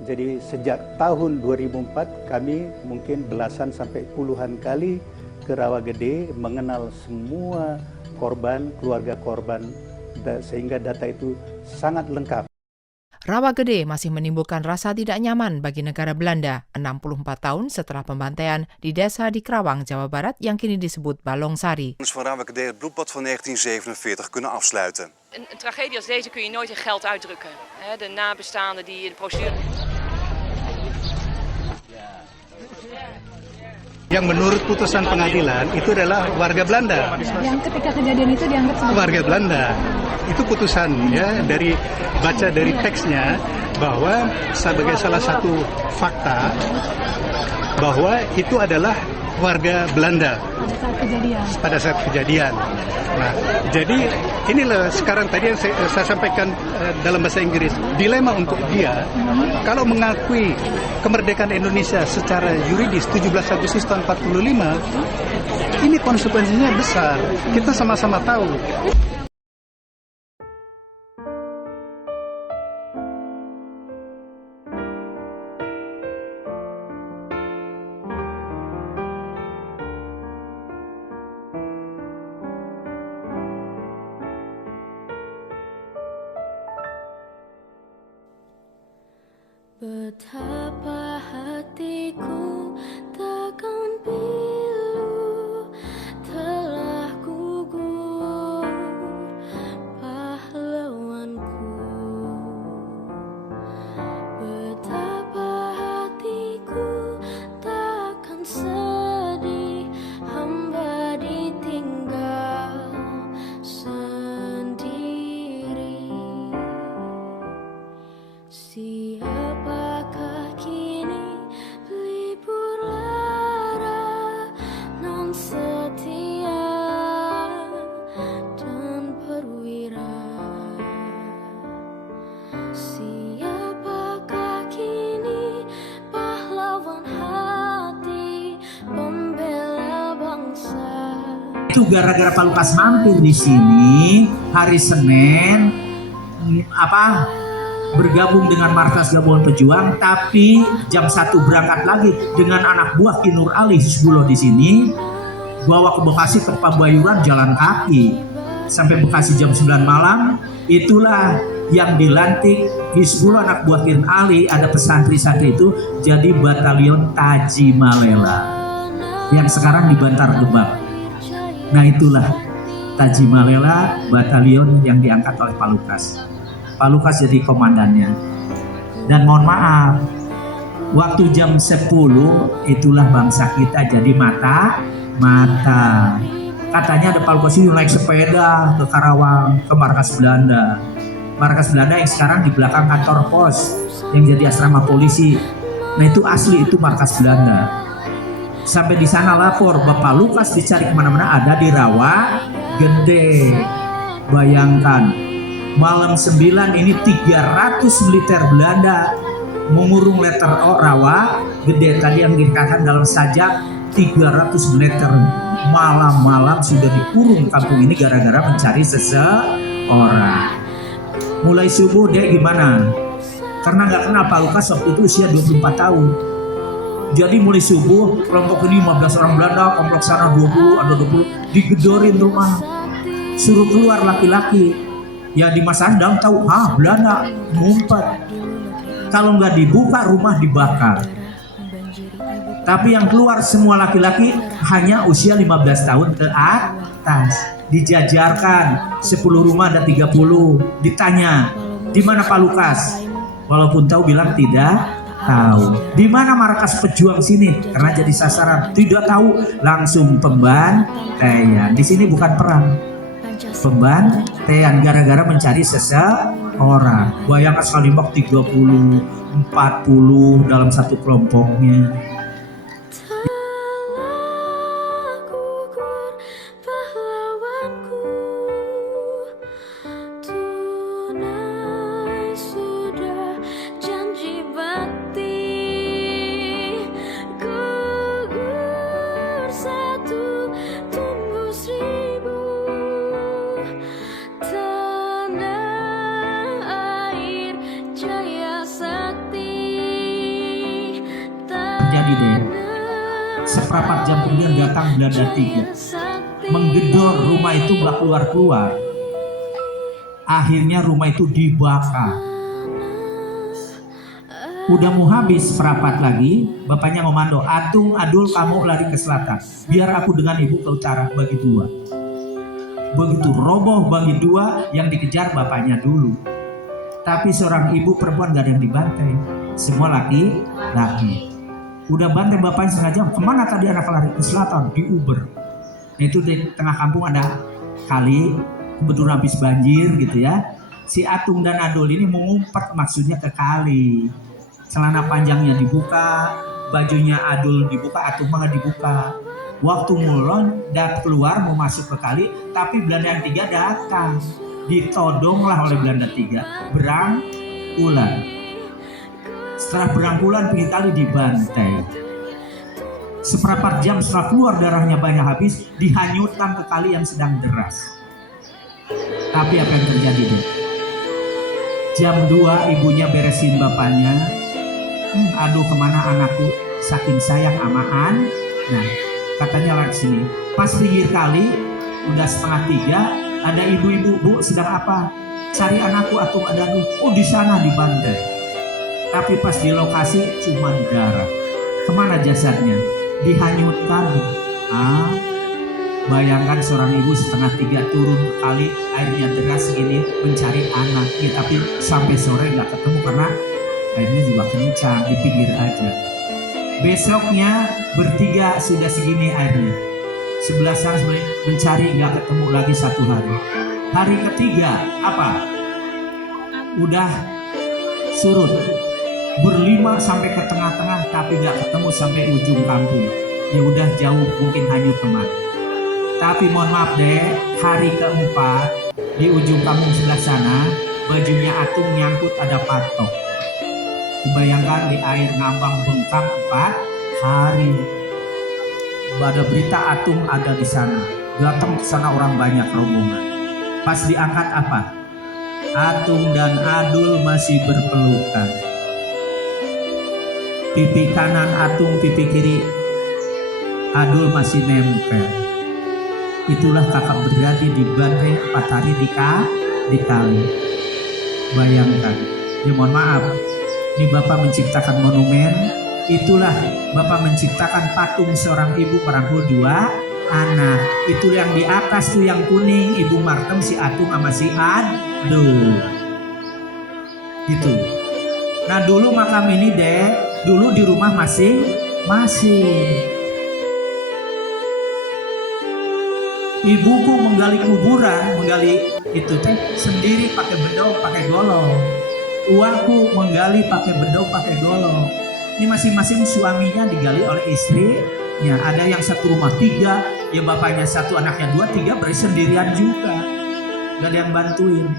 Jadi sejak tahun 2004 kami mungkin belasan sampai puluhan kali ke Rawagede mengenal semua korban, keluarga korban, sehingga data itu sangat lengkap. Rawagede masih menimbulkan rasa tidak nyaman bagi negara Belanda 64 tahun setelah pembantaian di desa di Kerawang, Jawa Barat yang kini disebut Balongsari. Van Rawagede het bloedbad van 1947 kunnen afsluiten. Een tragedie als deze kun je nooit in geld uitdrukken. De nabestaanden die in de procedure... Yang menurut putusan pengadilan itu adalah warga Belanda. Yang ketika kejadian itu dianggap sebagai warga Belanda. Itu putusan ya, dari baca dari teksnya bahwa sebagai salah satu fakta bahwa itu adalah warga Belanda pada saat kejadian. Nah, jadi inilah sekarang tadi yang saya sampaikan dalam bahasa Inggris, dilema untuk dia kalau mengakui kemerdekaan Indonesia secara yuridis 17 Agustus tahun 45, ini konsekuensinya besar. Kita sama-sama tahu. Betapa hatiku takkan pilu telah gugur pahlawanku. Betapa hatiku takkan sedih hamba ditinggal sendiri. Siapakah kini pelipur lara non setia dan perwira? Siapakah kini pahlawan hati pembela bangsa? Itu gara-gara Pak Lukas mampir di sini hari Senin bergabung dengan Markas Gabungan Pejuang, tapi jam 1 berangkat lagi dengan anak buah Ki Nur Ali Hizbullah di sini, bawa ke Bekasi ke Pabayuran jalan kaki sampai Bekasi jam 9 malam. Itulah yang dilantik Hizbullah anak buah Ki Nur Ali, ada pesantri-santri itu jadi batalion Taji Malela yang sekarang di Bantar Gebang. Nah, itulah Taji Malela, batalion yang diangkat oleh Pak Lukas. Pak Lukas jadi komandannya. Dan mohon maaf, waktu jam 10 itulah bangsa kita jadi mata. Katanya ada Pak Lukas itu naik sepeda ke Karawang, ke markas Belanda. Markas Belanda yang sekarang di belakang kantor pos yang jadi asrama polisi. Nah, itu asli, itu markas Belanda. Sampai di sana lapor, Bapak Lukas dicari kemana-mana, ada di Rawagede. Bayangkan, malam 9 ini 300 militer Belanda mengurung letter O Rawagede tadi yang dikatakan dalam sajak 300 militer malam-malam sudah dikurung kampung ini gara-gara mencari seseorang. Mulai subuh dia gimana? Karena nggak kenal Pak Lukas waktu itu usia 24 tahun. Jadi mulai subuh kelompok ini 15 orang Belanda, kelompok sana 20, ada 20, digedorin rumah. Suruh keluar laki-laki. Ya di Mas Andang tahu, Belanda ngumpet. Kalau nggak dibuka rumah dibakar. Tapi yang keluar semua laki-laki hanya usia 15 tahun ke atas. Dijajarkan 10 rumah ada 30. Ditanya, di mana Pak Lukas? Walaupun tahu bilang tidak tahu. Di mana markas pejuang sini? Karena jadi sasaran. Tidak tahu, langsung pembantaian. Di sini bukan perang. Pembantaian gara-gara mencari seseorang. Bayangkan sekali 30, 40 dalam satu kelompoknya. Tanah air jaya sakti. terjadi deh. Seperempat jam kemudian datang Belanda 3, menggedor rumah itu nggak keluar-keluar. Akhirnya rumah itu dibakar. Udah mau habis seperempat lagi, bapaknya memando, Atung, Adul, kamu lari ke selatan, biar aku dengan ibu ke utara, bagi dua. Begitu roboh bagi dua, yang dikejar bapaknya dulu. Tapi seorang ibu perempuan gak ada yang dibantai, semua laki-laki. Udah bantai bapaknya setengah jam, kemana tadi anak lari? Ke selatan, di Uber. Nah, itu di tengah kampung ada kali, kebetulan habis banjir gitu ya. Si Atung dan Adul ini mengumpet maksudnya ke kali. Celana panjangnya dibuka, bajunya Adul dibuka, Atung mah dibuka. Waktu mulon dan keluar mau masuk ke kali, tapi Belanda yang 3 datang. Ditodonglah oleh Belanda 3, berangkulan. Setelah berangkulan pinggir kali dibantai. Seperempat jam setelah keluar darahnya banyak habis, dihanyutkan ke kali yang sedang deras. Tapi apa yang terjadi deh? Jam 2 ibunya beresin bapaknya. Aduh, kemana anakku, saking sayang amaan. Nah, katanya lari sini. Pas pinggir kali, udah 2:30, ada ibu-ibu, Bu, sedang apa? Cari anakku, Atung, ada lu. Oh, di sana dibantai. Tapi pas di lokasi cuma darah. Kemana jasadnya? Dihanyutkan. Bayangkan seorang ibu 2:30 turun ke kali, airnya deras segini mencari anak. Ya, tapi sampai sore nggak ketemu karena airnya juga kencang, di pinggir aja. Besoknya bertiga sudah segini airnya. 11-an mencari nggak ketemu lagi 1 hari. Hari ketiga apa? Udah surut. Berlima sampai ke tengah-tengah tapi nggak ketemu sampai ujung kampung. Ya udah jauh, mungkin hanyut kemana. Tapi mohon maaf deh, hari keempat di ujung kampung sebelah sana bajunya Atung nyangkut ada patok. Bayangkan di air ngambang bengkak 4 hari. Ada berita Atung ada di sana. Datang ke sana orang banyak rombongan. Pas diangkat apa? Atung dan Adul masih berpelukan. Pipi kanan Atung, pipi kiri Adul masih nempel. Itulah kakak beradik dibantai 4 hari di kali. Bayangkan. Ya mohon maaf. Ini Bapak menciptakan monumen, itulah Bapak menciptakan patung seorang ibu merangkul 2 anak. Itu yang di atas tuh yang kuning, Ibu Martem, si Atung sama si Adul. Gitu. Nah dulu makam ini deh, dulu di rumah masing-masing. Ibuku menggali kuburan, menggali itu teh sendiri pakai bedong, pakai golong. Uangku menggali pakai bedong, pakai golong. Ini masing-masing suaminya digali oleh istrinya. Ada yang satu rumah 3, ya bapaknya 1, anaknya 2, 3 bersendirian juga. Gak ada yang bantuin.